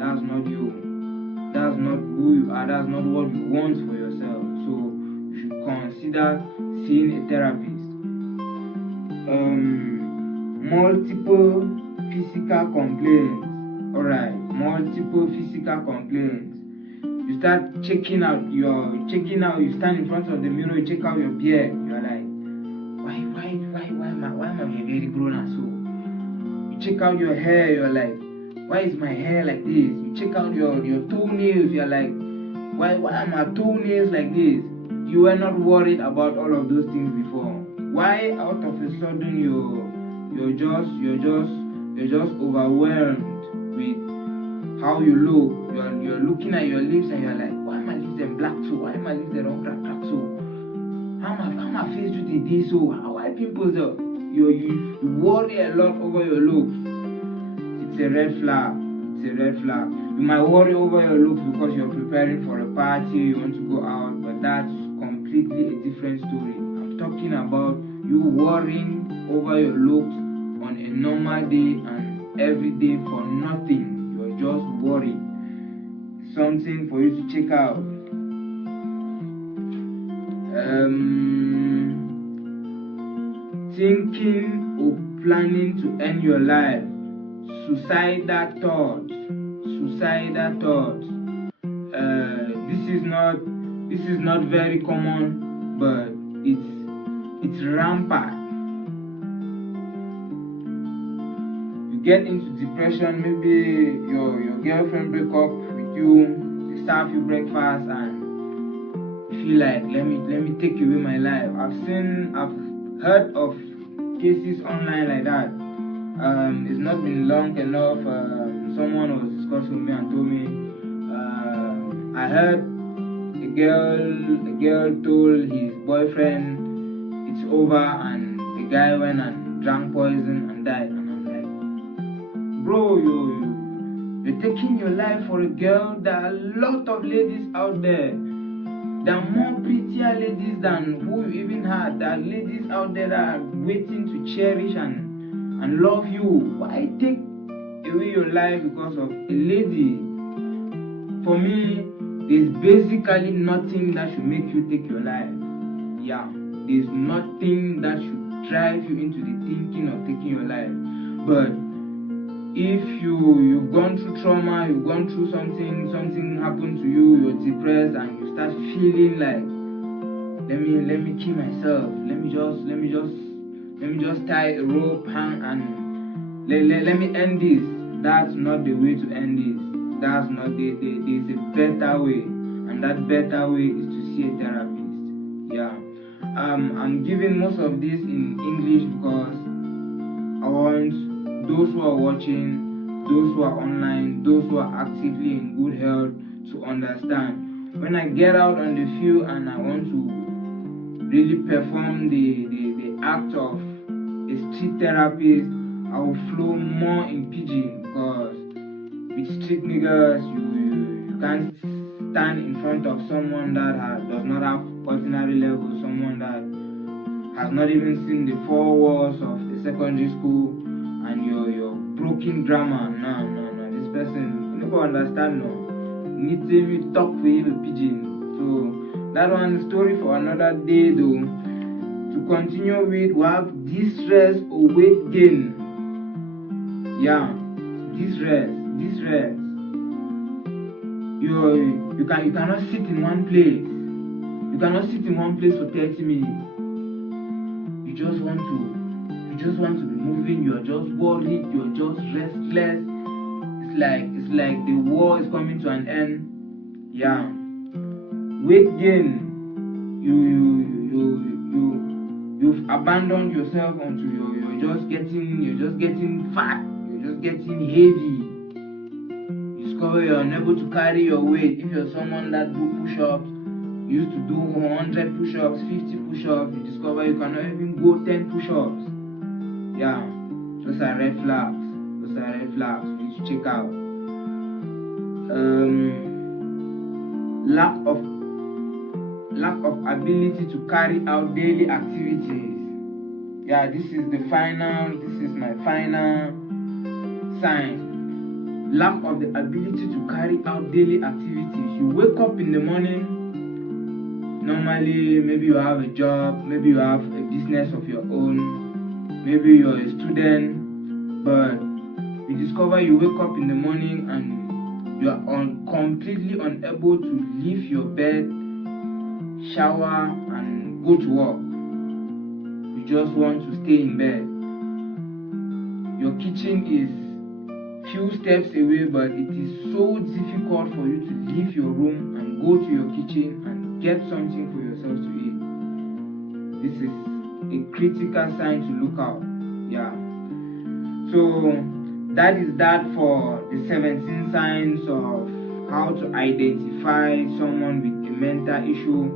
That's not you. That's not who you are. That's not what you want for yourself. So you should consider seeing a therapist. Multiple physical complaints. Alright, multiple physical complaints. You start checking out. You stand in front of the mirror, you check out your beard. You're like, why am I very grown and so? You check out your hair, you're like, why is my hair like this? You check out your toenails, you're like, why are my toenails like this? You were not worried about all of those things before. Why out of a sudden you're just overwhelmed with how you look? You're looking at your lips and you're like, why are my lips them black so? Why are my lips they don't crack so? How my face do they do so? Why pimples up? You worry a lot over your looks. It's a red flag. You might worry over your looks because you're preparing for a party, you want to go out, but that's completely a different story. I'm talking about you worrying over your looks on a normal day and every day for nothing. You're just worried. It's something for you to check out. Thinking or planning to end your life. Suicidal thoughts. This is not very common, but it's rampant. You get into depression. Maybe your girlfriend break up with you. They serve you breakfast and you feel like let me take away my life. I've heard of cases online like that. It's not been long enough. Someone was discussing with me and told me I heard a girl told his boyfriend it's over, and the guy went and drank poison and died. And I'm like, bro, you're taking your life for a girl. There are a lot of ladies out there. There are more prettier ladies than who you even had. There are ladies out there that are waiting to cherish and love you. Why take away your life because of a lady? For me, there's basically nothing that should make you take your life. Yeah, there's nothing that should drive you into the thinking of taking your life. But if you've gone through trauma, you've gone through something happened to you, you're depressed and you start feeling like let me kill myself. Let me just tie a rope, hang, and let me end this. That's not the way to end this. That's not there's a better way, and that better way is to see a therapist. Yeah. I'm giving most of this in English because I want those who are watching, those who are online, those who are actively in good health to understand. When I get out on the field and I want to really perform the act of a street therapist, I will flow more in pidgin because with street niggas, you can't stand in front of someone that does not have ordinary level, someone that has not even seen the four walls of a secondary school, and your broken grammar. No. This person, you don't understand. No, you need to talk for you pidgin. So that one story for another day, though. To continue with, we have distress or weight gain. Yeah, distress. You cannot sit in one place. You cannot sit in one place for 30 minutes. You just want to be moving. You're just worried. You're just restless. It's like the war is coming to an end. Yeah. Weight gain. You've abandoned yourself onto you're just getting fat. You're just getting heavy. You discover you're unable to carry your weight. If you're someone that do push-ups, you used to do 100 push-ups, 50 push-ups, you discover you cannot even go 10 push-ups. Yeah, those are red flags. You need to check out. Lack of ability to carry out daily activities. Yeah, this is my final sign. lack of the ability to carry out daily activities. You wake up in the morning, normally maybe you have a job, maybe you have a business of your own, maybe you're a student, but you discover you wake up in the morning and you are completely unable to leave your bed, shower, and go to work. You just want to stay in bed. Your kitchen is few steps away, but it is so difficult for you to leave your room and go to your kitchen and get something for yourself to eat. This is a critical sign to look out. Yeah. So that is that for the 17 signs of how to identify someone with a mental issue.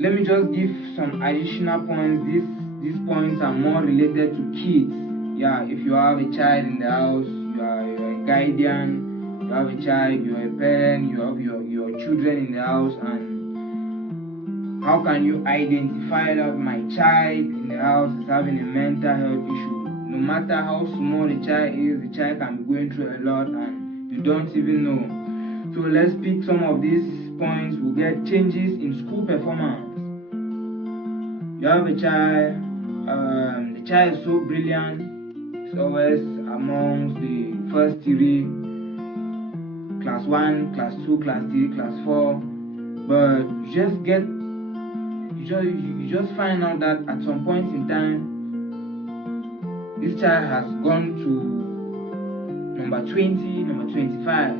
Let me just give some additional points. These points are more related to kids. Yeah, if you have a child in the house, you're a guardian, you have a child, you're a parent, you have your children in the house, and how can you identify that my child in the house is having a mental health issue? No matter how small the child is, the child can be going through a lot and you don't even know. So let's pick some of these points. We'll get changes in school performance. You have a child, the child is so brilliant, it's always amongst the first three, class 1, class 2, class 3, class 4, but you just find out that at some point in time, this child has gone to number 20, number 25.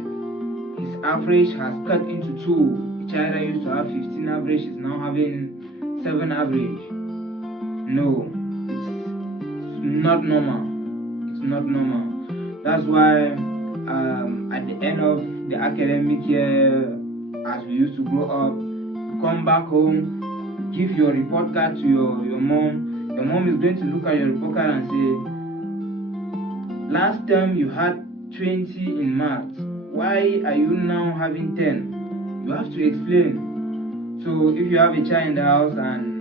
His average has cut into 2. The child that used to have 15 average is now having 7 average. No, it's not normal. It's not normal. That's why at the end of the academic year, as we used to grow up, you come back home, give your report card to your mom. Your mom is going to look at your report card and say, last term you had 20 in maths. Why are you now having 10? You have to explain. So if you have a child in the house and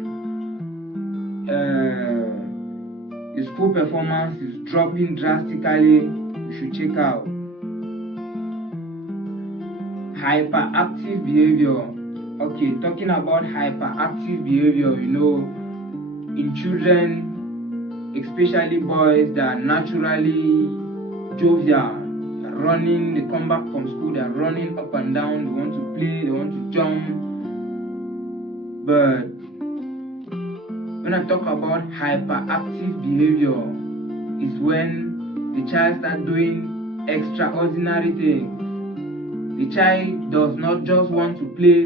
the school performance is dropping drastically, you should check out. Hyperactive behavior. Okay, talking about hyperactive behavior, in children, especially boys that are naturally jovial, they're running, they come back from school, they're running up and down, they want to play, they want to jump. But when I talk about hyperactive behavior, is when the child starts doing extraordinary things. The child does not just want to play,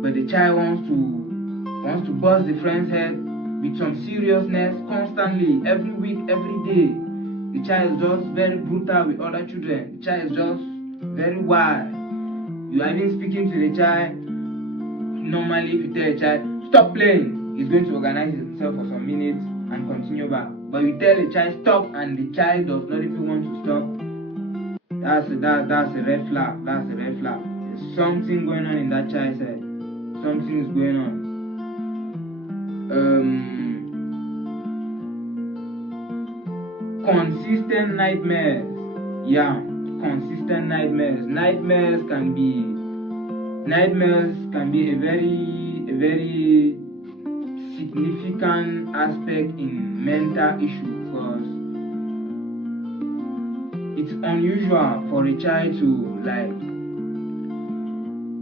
but the child wants to bust the friend's head with some seriousness constantly, every week, every day. The child is just very brutal with other children. The child is just very wild. You are even speaking to the child. Normally, if you tell a child, stop playing, he's going to organize himself for some minutes and continue back. But you tell the child stop and the child does not even want to stop. That's a red flag. That's a red flag. There's something going on in that child's head. Something is going on. Consistent nightmares. Yeah, consistent nightmares. Nightmares can be a very significant aspect in mental issue, because it's unusual for a child to,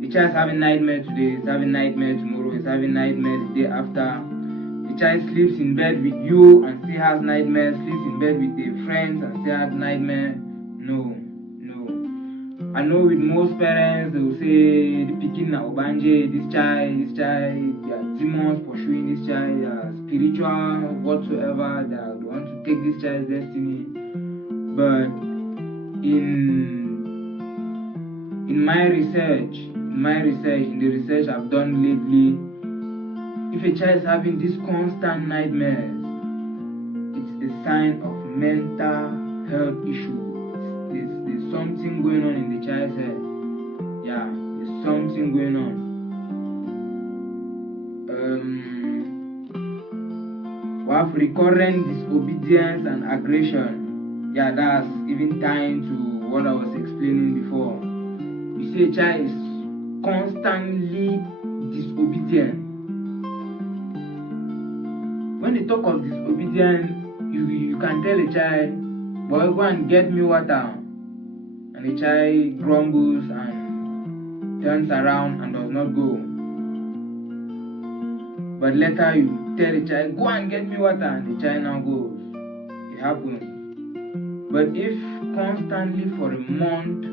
the child's having nightmare today, he's having nightmare tomorrow, he's having nightmare the day after. The child sleeps in bed with you and still has nightmare, sleeps in bed with their friends and still has nightmare. No. I know with most parents, they will say, the pikin na obanje, this child, there are demons pursuing this child, there are spiritual whatsoever, that want to take this child's destiny. But in the research I've done lately, if a child is having these constant nightmares, it's a sign of mental health issue. There's something going on in the child's head. Yeah, there's something going on. have recurrent disobedience and aggression. Yeah, that's even tying to what I was explaining before. You see a child is constantly disobedient. When they talk of disobedience, you can tell a child, boy, go and get me water. And the child grumbles and turns around and does not go. But later you tell the child, go and get me water, and the child now goes. It happens. But if constantly for a month,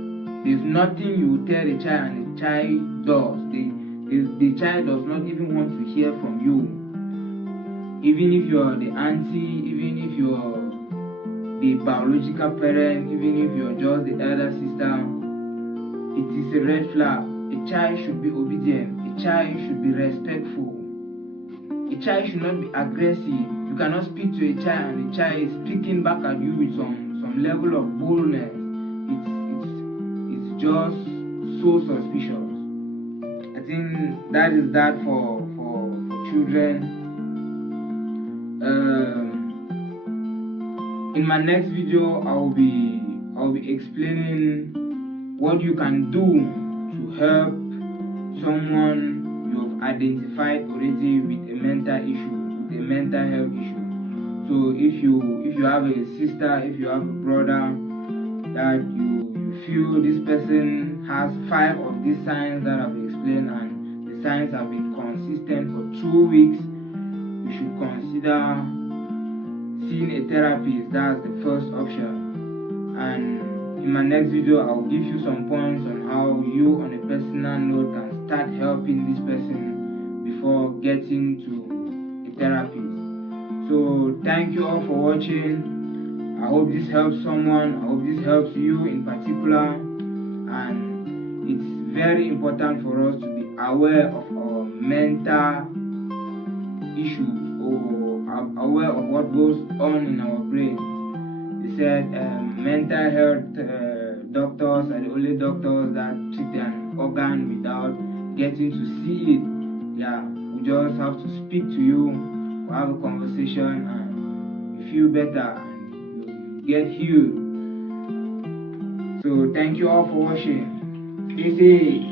there's nothing you tell the child and the child does, the child does not even want to hear from you. Even if you're the auntie, even if you're the biological parent, even if you're just the elder sister, it is a red flag. A child should be obedient. A child should be respectful. A child should not be aggressive. You cannot speak to a child and the child is speaking back at you with some level of boldness. It's just so suspicious. I think that is that for children. In my next video, I'll be explaining what you can do to help someone you've identified already with a mental issue, with a mental health issue. So if you have a sister, if you have a brother that you feel this person has 5 of these signs that I've explained and the signs have been consistent for 2 weeks, you should consider seeing a therapist. That's the first option. And in my next video, I'll give you some points on how you, on a personal note, can start helping this person before getting to a therapist. So thank you all for watching. I hope this helps someone. I hope this helps you in particular. And it's very important for us to be aware of our mental issues, or aware of what goes on in our brain. They said mental health doctors are the only doctors that treat an organ without getting to see it. Yeah, we just have to speak to you, we have a conversation, and you feel better and you get healed. So thank you all for watching. Stay safe.